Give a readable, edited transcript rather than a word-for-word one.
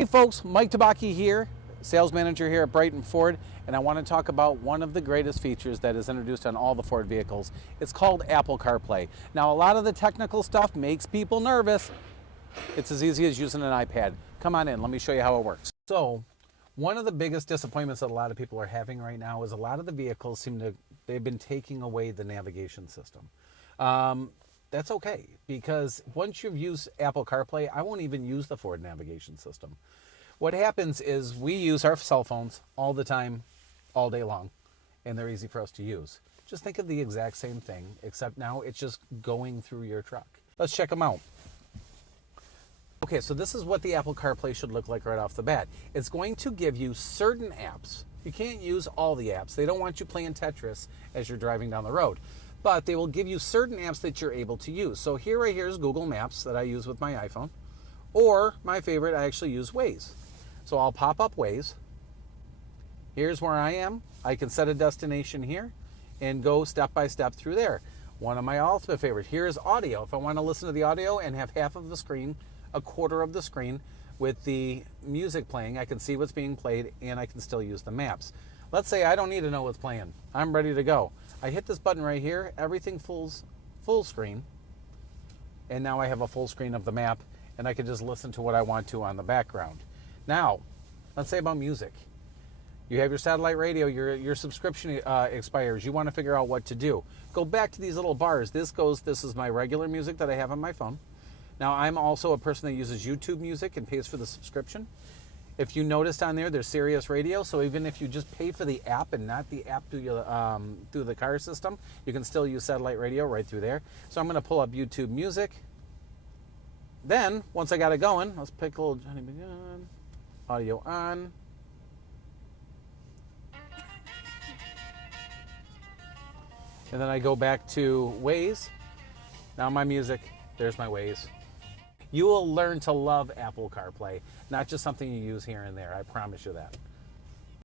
Hey folks, Mike Tabaki here, sales manager here at Brighton Ford, and I want to talk about one of the greatest features that is introduced on all the Ford vehicles. It's called Apple CarPlay. Now, a lot of the technical stuff makes people nervous. It's as easy as using an iPad. Come on in, let me show you how it works. So, one of the biggest disappointments that a lot of people are having right now is a lot of the vehicles they've been taking away the navigation system. That's okay, because once you've used Apple CarPlay, I won't even use the Ford navigation system. What happens is we use our cell phones all the time, all day long, and they're easy for us to use. Just think of the exact same thing, except now it's just going through your truck. Let's check them out. Okay, so this is what the Apple CarPlay should look like right off the bat. It's going to give you certain apps. You can't use all the apps. They don't want you playing Tetris as you're driving down the road. But they will give you certain apps that you're able to use. So here right here is Google Maps that I use with my iPhone. Or my favorite, I actually use Waze. So I'll pop up Waze. Here's where I am. I can set a destination here and go step by step through there. One of my ultimate favorite, here is audio. If I want to listen to the audio and have half of the screen, a quarter of the screen with the music playing, I can see what's being played and I can still use the maps. Let's say I don't need to know what's playing. I'm ready to go. I hit this button right here, everything full screen, and now I have a full screen of the map, and I can just listen to what I want to on the background. Now, let's say about music. You have your satellite radio, your subscription expires. You want to figure out what to do. Go back to these little bars. This is my regular music that I have on my phone. Now, I'm also a person that uses YouTube Music and pays for the subscription. If you noticed on there, there's Sirius Radio, so even if you just pay for the app and not the app through the car system, you can still use satellite radio right through there. So I'm going to pull up YouTube Music. Then, once I got it going, let's pick a little Johnny B. Good, audio on. And then I go back to Waze. Now my music, there's my Waze. You will learn to love Apple CarPlay, not just something you use here and there. I promise you that.